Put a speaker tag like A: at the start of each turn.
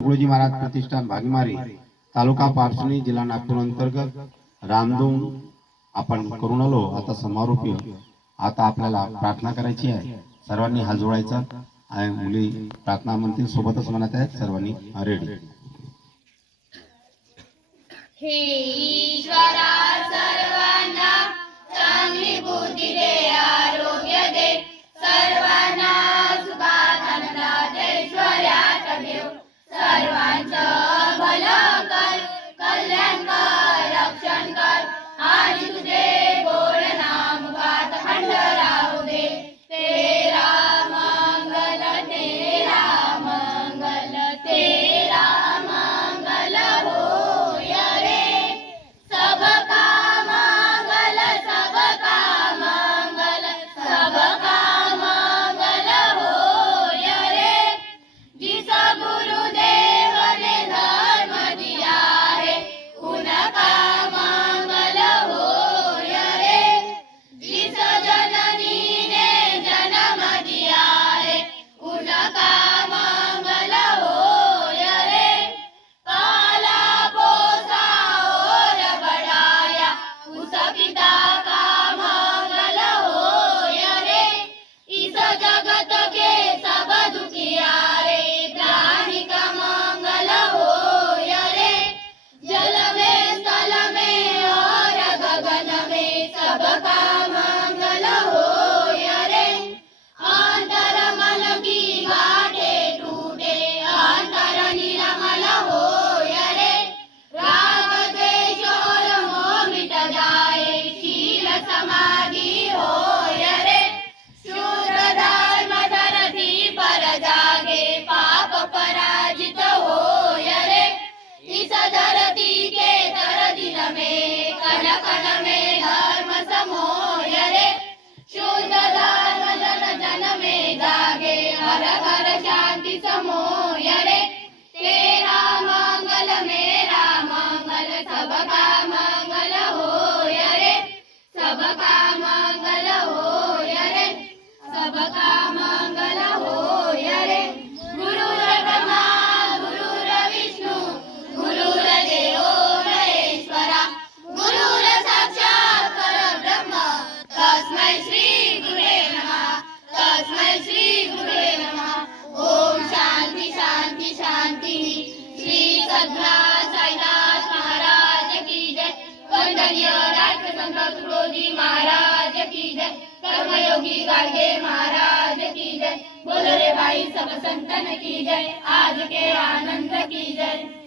A: तुकडोजी महाराज प्रतिष्ठान भागमारे तालुका पारसणी जिल्हा नागपूर अंतर्गत रामदोंग आपण करून आलो. आता समारोपी. आता आपल्याला प्रार्थना करायची आहे. सर्वांनी हा जोडायचा आणि मुली प्रार्थना म्हणतील सोबतच म्हणत आहेत सर्वांनी रेडी
B: हे ईश्वरा सर्वांना चांगली बुद्धी सन्मान्य राष्ट्रसंत तुकडोजी महाराज की जय. कर्मयोगी गाडगे महाराज की जय. बोल रे भाई सब संतन की जय. आज के आनंद की जय.